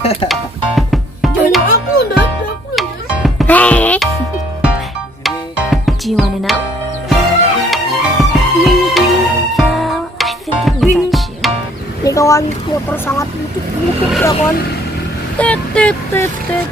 Jangan aku udah aku sini Do you wanna know? Well, you. Ini kawan super sangat butuh butuh ya kawan. Tet tet tet tet.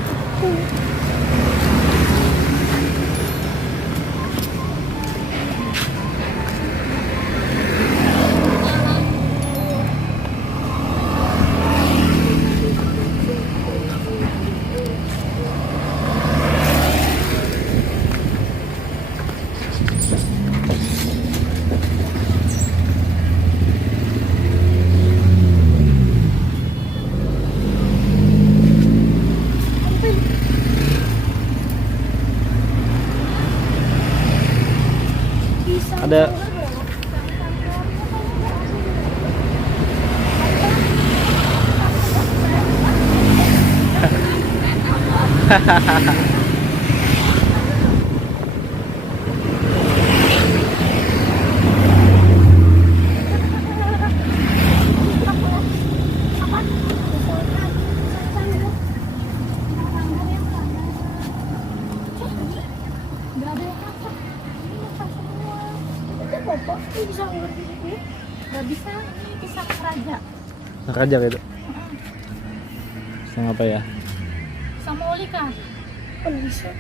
ada Gak bisa ini pisang raja raja gitu. Sang apa ya? Sama oli kah? Kan bisa.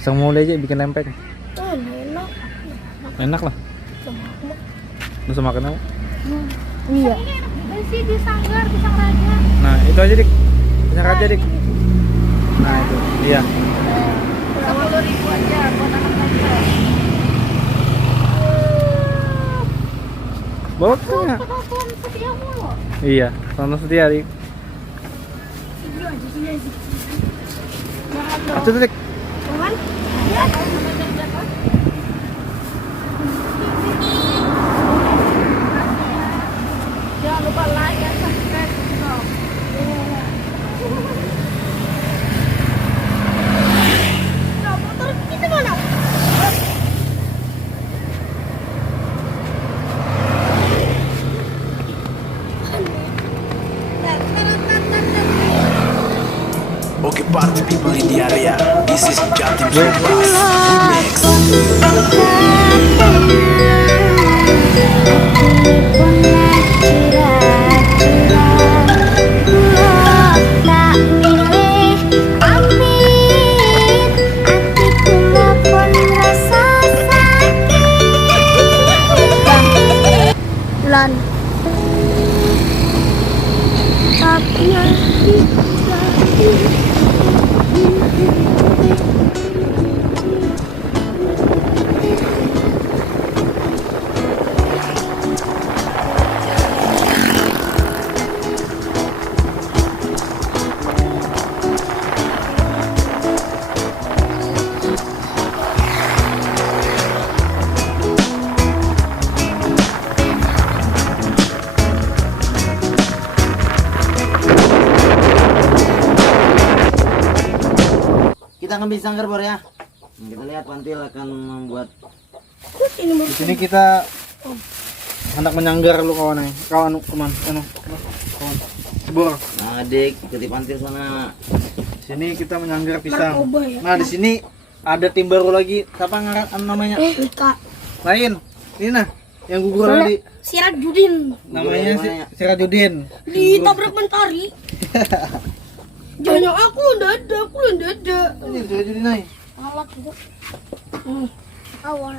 Sang mulai aja bikin lempeng. Oh, enak. enak lah. Lu sama makan apa Iya. Ini enak di sanggar pisang raja. nah itu aja dik. Banyak aja dik. Nah itu. Iya. Sepuluh ribu aja buat anak raja. bawa ke iya tonton setia dik Video aja sini aja. Acu tuh dik Kawan. Jangan lupa like dan subscribe dong. Nah, motor kita mana? Okay, party people in the area. This is Jatim Surprise Remix. Ngambil sanggar bor ya. Kita lihat Pantil akan membuat di sini kita hendak menyanggar lu kawan nih. Kawan teman anu kawan. Bor. Nah, adik ikuti Pantil sana. di sini kita menyanggar pisang. Ya? nah di sini ada tim baru lagi. Siapa anu namanya? Eh Rika. lain. Ini nah yang gugur tadi. Sirat Judin namanya si Sirajudin ditabrak mentari. Jangan aku udah ada, aku udah ada. ini Sirajudin nih Alat itu. Hmm. Awal.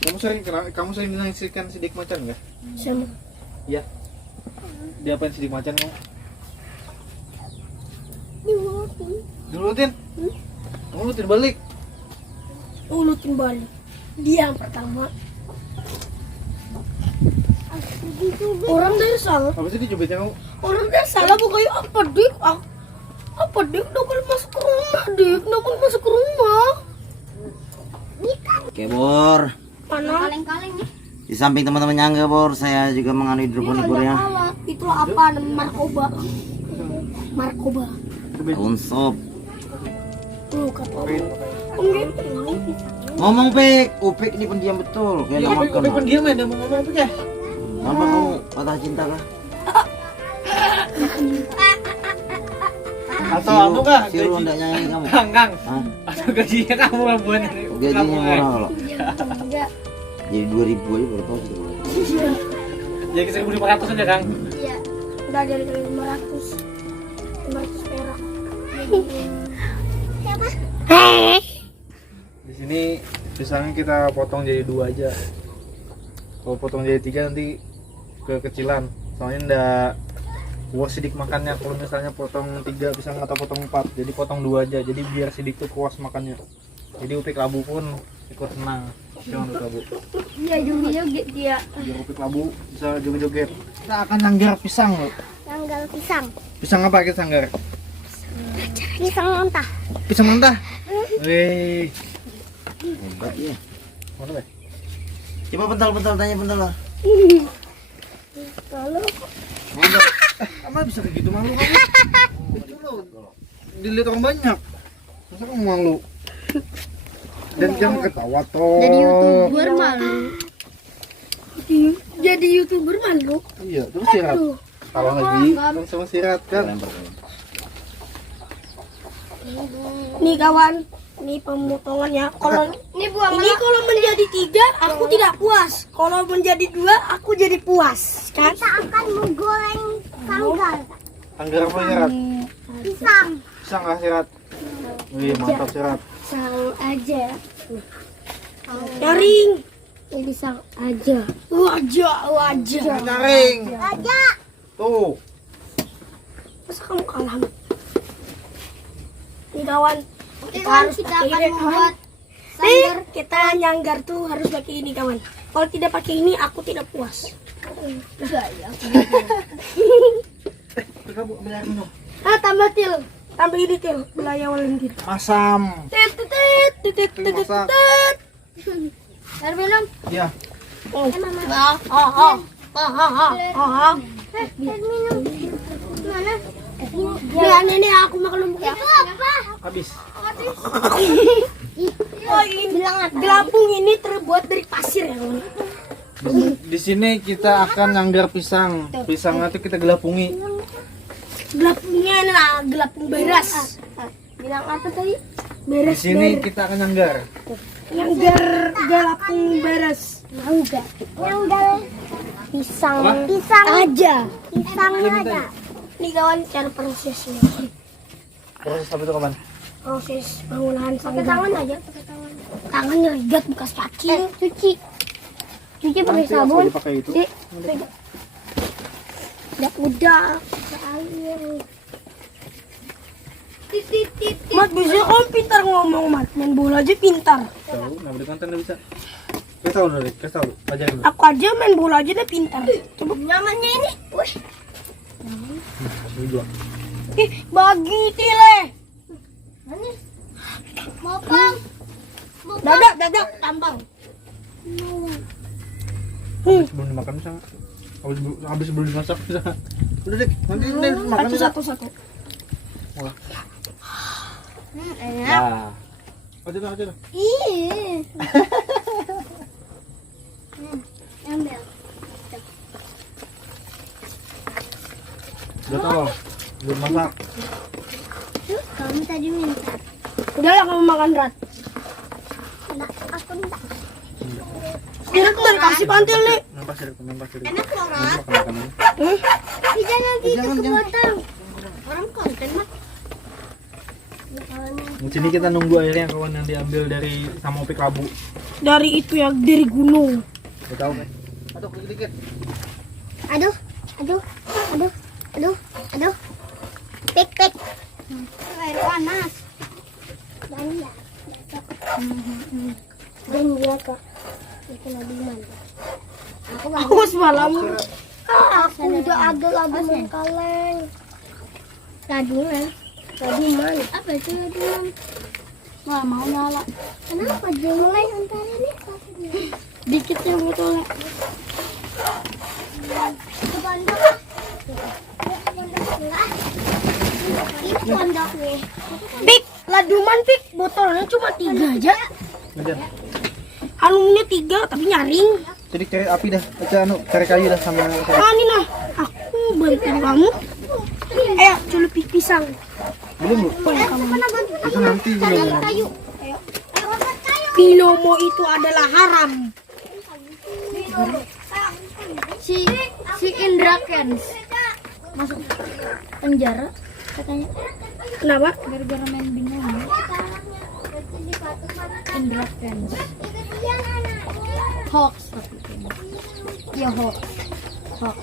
kamu sering kamu sering menyaksikan sidik macan nggak Sama. iya dia apain sidik macan kamu dulu tin kamu lutin balik Ulutin balik. Dia yang pertama. Orang dari salah. apa sih dicubitnya kamu Orang dari salah bukannya apa dik? Ah, Apa dik? Nggak boleh masuk ke rumah dik. Nggak boleh masuk ke rumah. Oke bor. Mana? Kaleng-kaleng nih. Di samping teman-teman nyangga bor, saya juga menganu hidroponik bor ya. Itu apa? Narkoba. Narkoba. Unsop. Tuh kata orang. Enggak. Ngomong pek, upik ini pendiam betul. Kayak nggak makan. Upik pendiam ya, mau ngomong Upik ya? Kenapa kamu patah cinta kah? Atau anu kak? Siru Gaji. enggak nyanyi kamu. Kang? Atau gajinya kamu lah buat ini. Gajinya Kamu, murah eh. kalau. Enggak. Jadi 2000 aja baru tahu sih. Jadi seribu lima ratus aja Kang. Iya. Udah jadi 500. 500 perak. Di sini pisangnya kita potong jadi dua aja. Kalau potong jadi tiga nanti kekecilan. Soalnya ndak puas sidik makannya. Kalau misalnya potong tiga pisang atau potong empat? Jadi potong dua aja. Jadi biar sidik tuh puas makannya. Jadi upik labu pun ikut senang. Jangan lupa bu Iya joget-joget dia. biar upik labu bisa joget-joget. Kita akan nanggar pisang loh Tanggal pisang. pisang apa kita sanggar Pisang mentah. pisang mentah? Wih, Hebat ya. mana Be? Coba bentar-bentar tanya bentar lah. Lalu Apa bisa kayak gitu malu kamu? Itu loh, dilihat orang banyak. Masa kamu malu? Dan jangan ketawa toh. jadi youtuber malu. Jadi youtuber malu. Iya, terus sirat. Kalau lagi kan sama sirat kan. Nih kawan, nih pemotongannya. Kalau ini buang ini kalau menjadi tiga, aku tidak puas. Kalau menjadi dua, aku jadi puas. Kan? Kita akan menggoreng tanggal Anggar apa sirat? pisang. Pisang lah sirat. Wih, mantap sirat. Sang aja. Garing. Ini sang aja. Wajah, wajah. Nyaring. Aja. Tuh. Masa kamu kalah? Nih kawan, kita Kawan, harus kita pakai akan ini, membuat kawan. Eh, kita nyanggar tuh harus pakai ini kawan. Kalau tidak pakai ini, aku tidak puas. Ah, tambah til. Tambah ini til. Belaya walentir. Masam. Tet, tet, tet, tet, tet, tet, Masak. tet. Air minum. Ya. Oh. Ah, ah, ah, ah. Eh, minum. Mana? Ya, nenek aku makan lumpur. Itu apa? Habis. Oh, ini gelapung ini terbuat dari pasir ya. Di sini kita akan nyanggar pisang. Pisang nanti kita gelapungi. Gelapungnya ini lah, gelapung beras. Bilang apa tadi? Di Beras. sini kita akan nyanggar. Yang ger gelapung beras. Mau gak? Tanggal pisang. Apa? Pisang. Aja. Pisang ada. Nih kawan cara prosesnya. Proses apa itu kapan? Proses pengolahan pakai tangan aja. Pakai tangan. Tangannya ligat bekas kaki. Eh, cuci. Cuci pakai Nanti sabun. aku dipakai itu. Di, udah udah. Mat bisa kamu pintar ngomong mat main bola aja pintar. Tahu, nggak boleh konten nggak bisa. Kasih tahu dulu, kasih tahu, ajarin dulu. Aku aja main bola aja udah pintar. Coba nyamannya ini. Wih, Dulu dua. ih, bagi tile. Mopang. Dadak, dadak, tampang. Hmm. Sebelum dimakan bisa? Habis, habis sebelum dimasak bisa. Udah deh, nanti deh makan Satu, satu, satu. Nah. Aja dah, aja dah. Iya. Ambil. Udah tahu, belum masak. Tuh, kamu tadi minta. Udah lah kamu makan rat. Enggak, aku enggak. Kira tuh kasih pantil nih. Nampak sih, nampak sih. Enak loh, Rat. Ih, Jangan gitu jangan, ke jangan. botol. Orang konten mah. Di sini kita nunggu airnya kawan yang diambil dari sama opik labu. Dari itu ya, dari gunung. Udah tahu kan? Aduh, dikit. Aduh, aduh, aduh, aduh, aduh. Pik, pik. Air panas. Dan ya. Dan dia kok. Aku nggak Aku semalam. Aku udah ada laduman kaleng. Laduman? Laduman? Apa itu laduman? Wah, mau nyala. Kenapa dia mulai antara ini? Dikit ya botolnya. Itu pondok. Itu pondok pondoknya. Pik, laduman pik. Botolnya cuma tiga aja. Ngejar. Alumnya tiga, tapi nyaring. Jadi cari api dah. Kita anu cari kayu dah sama Ah, ini nah. Aku bantu kamu. Ayo, celup pisang. belum bu itu nanti belum Binomo itu adalah haram. Si si Indra Kens masuk penjara katanya Kenapa? gara-gara main binomo. Kens. Hoax tapi. Ya hoax. Hoax.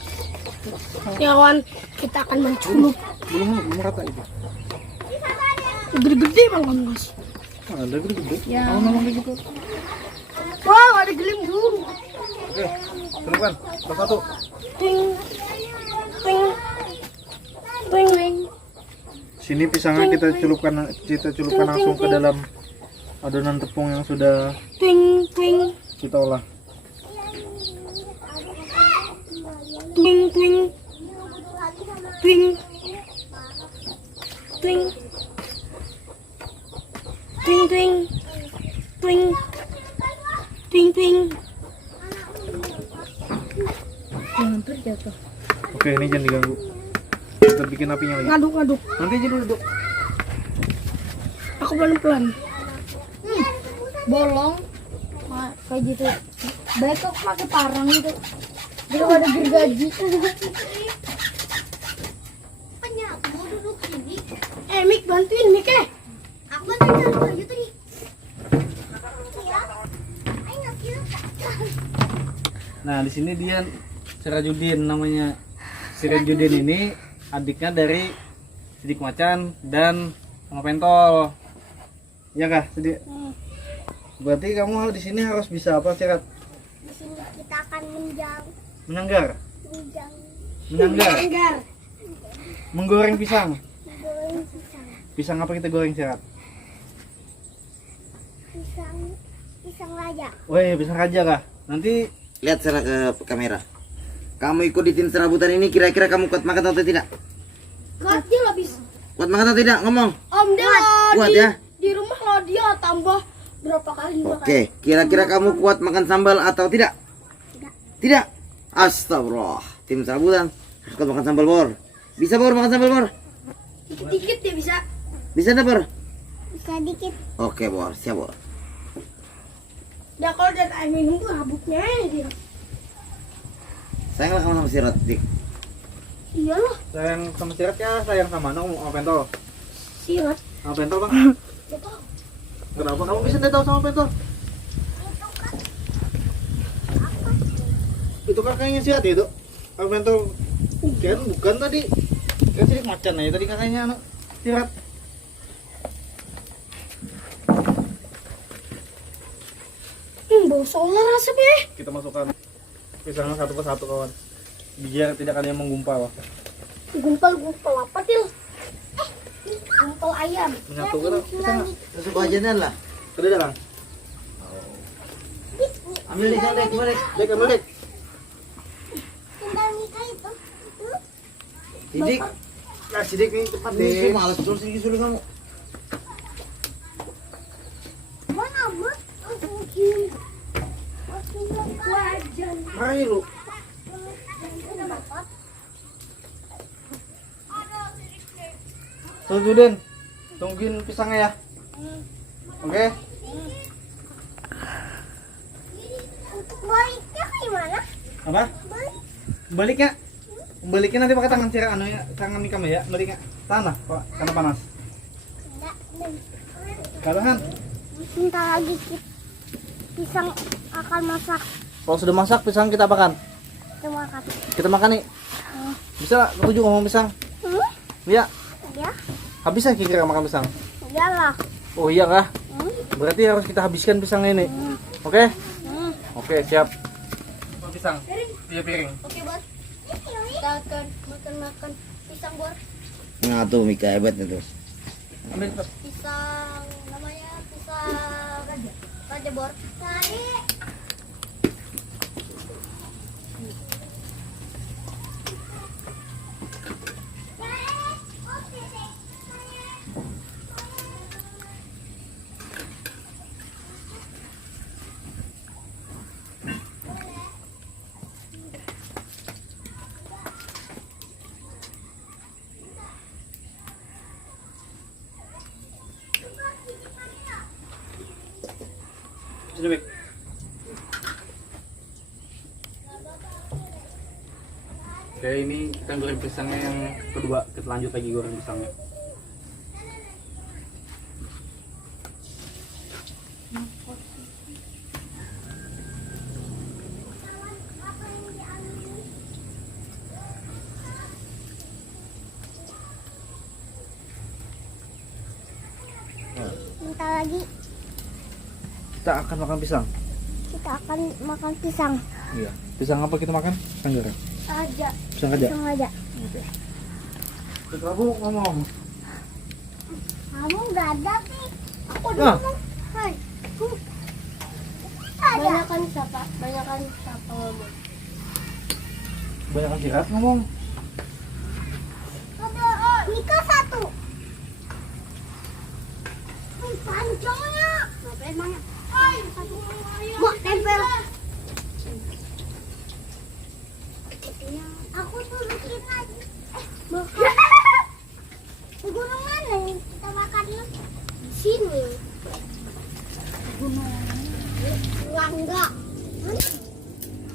Ya kawan, kita akan menculik belum belum rata itu gede-gede banget mas. Ah, ada gede gede Ya. oh memang kayak gitu Wow, ada gelembung. oke celupkan salah satu Ting, ting, ting. sini pisangnya kita celupkan kita celupkan langsung ke dalam adonan tepung yang sudah Twing, twing, kita olah. Twing, twing, twing, twing, twing, twing, twing, twing, twing. Hampir jatuh. oke ini jangan diganggu. Kita bikin apinya lagi. Ngaduk, ngaduk. nanti aja dulu duduk Aku pelan-pelan. Bolong. Kayak gitu. Baik kok pakai parang gitu. Daripada gergaji. Eh, Mik, bantuin Mik eh. Nah, di sini dia Sirajudin namanya. Sirajudin ini adiknya dari Sidik Macan dan sama Pentol. Ya kah, Sidik? Berarti kamu di sini harus bisa apa, Sirat? Di sini kita akan menjang, Menanggar, menjang, menanggar, Enggar. menggoreng pisang. goreng pisang, Pisang apa kita goreng, Sirat? pisang, pisang raja. Woi, pisang raja kah? Nanti Lihat secara ke kamera. Kamu ikutin serabutan ini kira-kira kamu kuat makan atau tidak? Kuat dia habis. Kuat makan atau tidak? Ngomong. Om dia Kuat di, ya? di rumah kalau dia tambah berapa kali. Oke, kira-kira kamu kuat makan sambal atau tidak? Tidak. Astagfirullah. Tim serabutan harus kuat makan sambal bor. Bisa bor makan sambal bor? Dikit-dikit dia bisa. Bisa dah bor? Bisa dikit. Oke bor, siap bor. Dia kalau dan air minum tuh habuknya dia. Sayanglah kamu sama si Dik. Iyalah, sayang sama Sirat ya, sayang sama Nong sama Pentol. sirat. Sama Pentol, Bang. Kenapa kamu bisa tidak tahu sama Pentol? Itu kakaknya Sirat ya, itu? Sama Pentol. Kan bukan tadi. Kan Sidik Macan ya, tadi kakaknya anak Sirat. Hmm, bau solar asapnya. Kita masukkan pisangnya satu persatu kawan. Biar tidak ada yang menggumpal. Gumpal-gumpal apa, Til? Untuk ayam. Mengaku kan? Kita masuk lah. Kedua dah bang. Ambil dek, dek, dek, dek, ambil dek. Sidik, nah sidik cepat. Ini malas terus ini kamu. Mana bu? Aku. Aku Den. Tungguin pisangnya ya. Oke. Baliknya gimana? Apa? Baliknya. Baliknya nanti pakai tangan sirah anu ya, tangan di kamu ya, baliknya. Tanah, Pak, karena panas. Dan Katakan. Bentar lagi pisang akan masak. Kalau sudah masak pisang kita makan. Kita makan. Kita makan nih. Bisa lah, tujuh ngomong pisang. Hmm? Iya. Ya? Habis ya kira makan pisang. Iyalah. Oh iya kah? Hmm? Berarti harus kita habiskan pisangnya ini. Oke? Hmm. Oke, siap. Pisang. Tiga piring. Oke, Bos. Kita akan makan-makan pisang bor. Nah tuh Mika hebat itu. Ambil. Pisang namanya pisang raja. Raja bor. Cari. Oke, ini kita goreng pisangnya yang kedua. Kita lanjut lagi goreng pisangnya. Bentar lagi Kita akan makan pisang. kita akan makan pisang. Iya. Pisang apa kita makan? Pisang goreng. Aja, Pisang aja. pisang aja. Setelah aku ngomong. Kamu nggak ada sih. Aku Nah. ngomong. Hai. Banyakan siapa? Banyakan siapa ngomong? Banyak kan sirat ngomong. Nika satu. Hai, panjangnya. Emangnya? Mau tempel. Aku turutin lagi. Eh, makan. Di gunung mana yang kita makan? Di sini. Gunung. Enggak, enggak. Mana?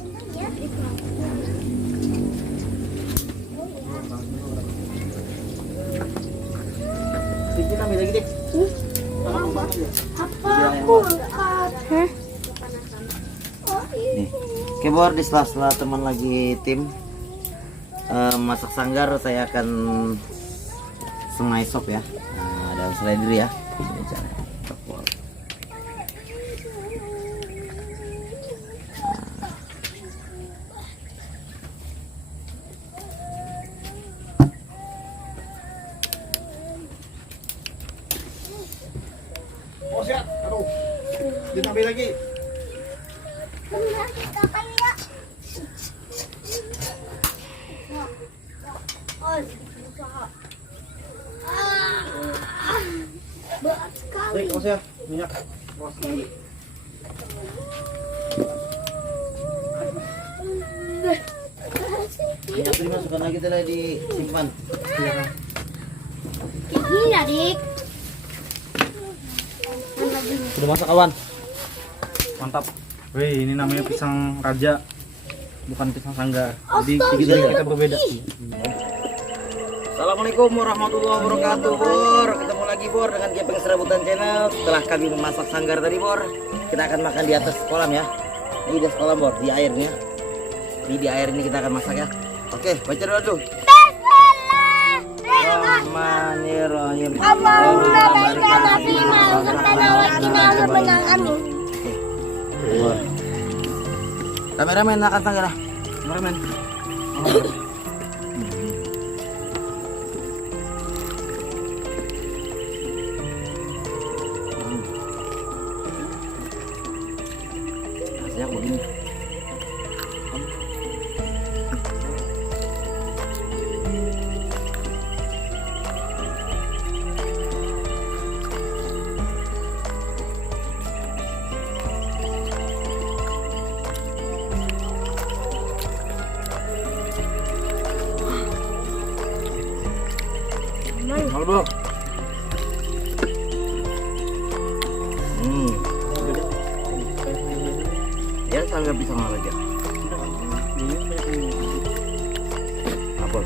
Bener ya? Oh ya. Dikit ambil lagi dik. Nih. Oke Bor, di sela-sela teman lagi tim eh, masak sanggar saya akan semai sop ya. Nah, selai dulu ya. Ini caranya. Sop Bor. Oh, siap. Aduh. Ditambah lagi. Bener kita kayak. Oh, usaha. Ah, Baik, oh, siap. Minyak. Oh, sedikit. Minyak ini lagi telah disimpan. Gini adik. Sudah masak kawan. Mantap. Wih, ini namanya pisang raja. Bukan pisang sanggar. Jadi kita, kita berbeda. Assalamualaikum warahmatullahi wabarakatuh Bor Ketemu lagi Bor dengan Gepeng Serabutan Channel Setelah kami memasak sanggar tadi Bor Kita akan makan di atas kolam ya Ini di atas kolam Bor, di airnya Di, di air ini kita akan masak ya Oke, baca doa dulu Bismillahirrahmanirrahim Allahumma barik lana Keluar. Kameramen nakatanggal ah. Kameramen. Oh. Sanggar bisa malah aja. Apa?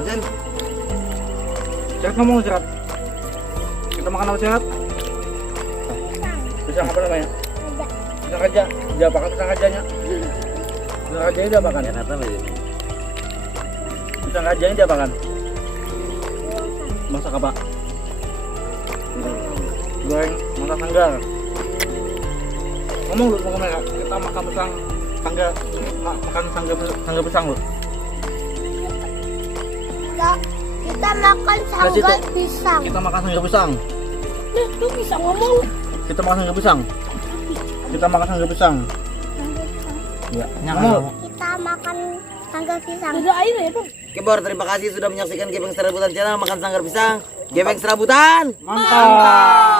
Masen, Cerat ngomong, Cerat. Kita makan apa, Cerat? Pisang apa namanya? Pisang raja. Dia apakan pisang rajanya? Pisang rajanya dia apakan? ya kata Pisang rajanya dia apakan? Masak apa? Goreng masak sanggar. Ngomong lu mau kamera. Kita makan pisang sanggar. Ma- makan sanggar sanggar pisang lu. Kita, kita makan sanggar pisang. Kita makan sanggar pisang. Nih, lu bisa ngomong. Kita makan sanggar pisang. Kita makan sanggar pisang. Ya. Ngomong. Kita makan sanggar pisang. Ada air ya, Bang? Oke Bor, terima kasih sudah menyaksikan Gepeng Serabutan Channel makan sanggar pisang. Gepeng Serabutan. Mantap.